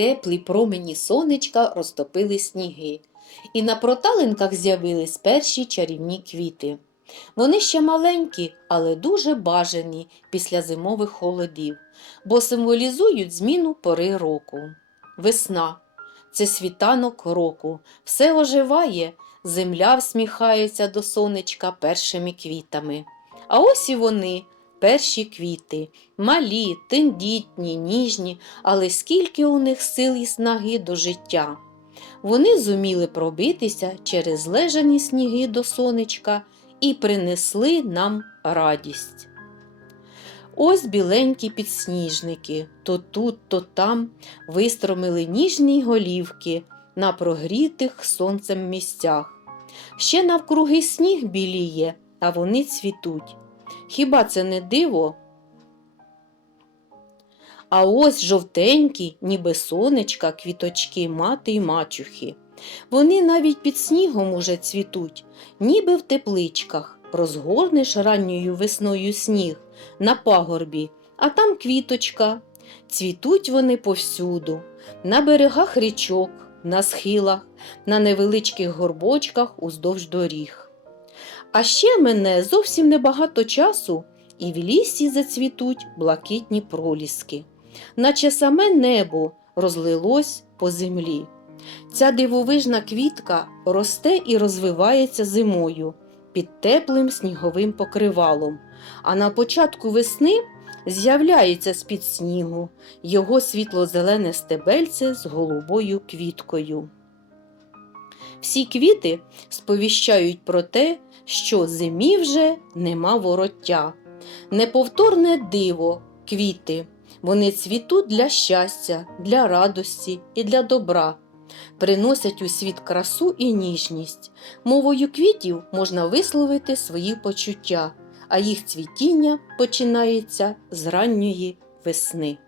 Теплі промені сонечка розтопили сніги, і на проталинках з'явились перші чарівні квіти. Вони ще маленькі, але дуже бажані після зимових холодів, бо символізують зміну пори року. Весна це світанок року, все оживає, земля всміхається до сонечка першими квітами. А ось і вони, перші квіти, малі, тендітні, ніжні, але скільки у них сил і снаги до життя. Вони зуміли пробитися через лежані сніги до сонечка і принесли нам радість. Ось біленькі підсніжники, то тут, то там вистромили ніжні голівки на прогрітих сонцем місцях. Ще навкруги сніг біліє, а вони цвітуть. Хіба це не диво? А ось жовтенькі, ніби сонечка, квіточки мати й мачухи. Вони навіть під снігом уже цвітуть, ніби в тепличках. Розгорнеш ранньою весною сніг на пагорбі, а там квіточка. Цвітуть вони повсюду, на берегах річок, на схилах, на невеличких горбочках уздовж доріг. А ще мене зовсім небагато часу, і в лісі зацвітуть блакитні проліски, наче саме небо розлилось по землі. Ця дивовижна квітка росте і розвивається зимою під теплим сніговим покривалом, а на початку весни з'являється з-під снігу його світло-зелене стебельце з голубою квіткою. Всі квіти сповіщають про те, що зимі вже нема вороття. Неповторне диво, квіти. Вони цвітуть для щастя, для радості і для добра, приносять у світ красу і ніжність. Мовою квітів можна висловити свої почуття, а їх цвітіння починається з ранньої весни.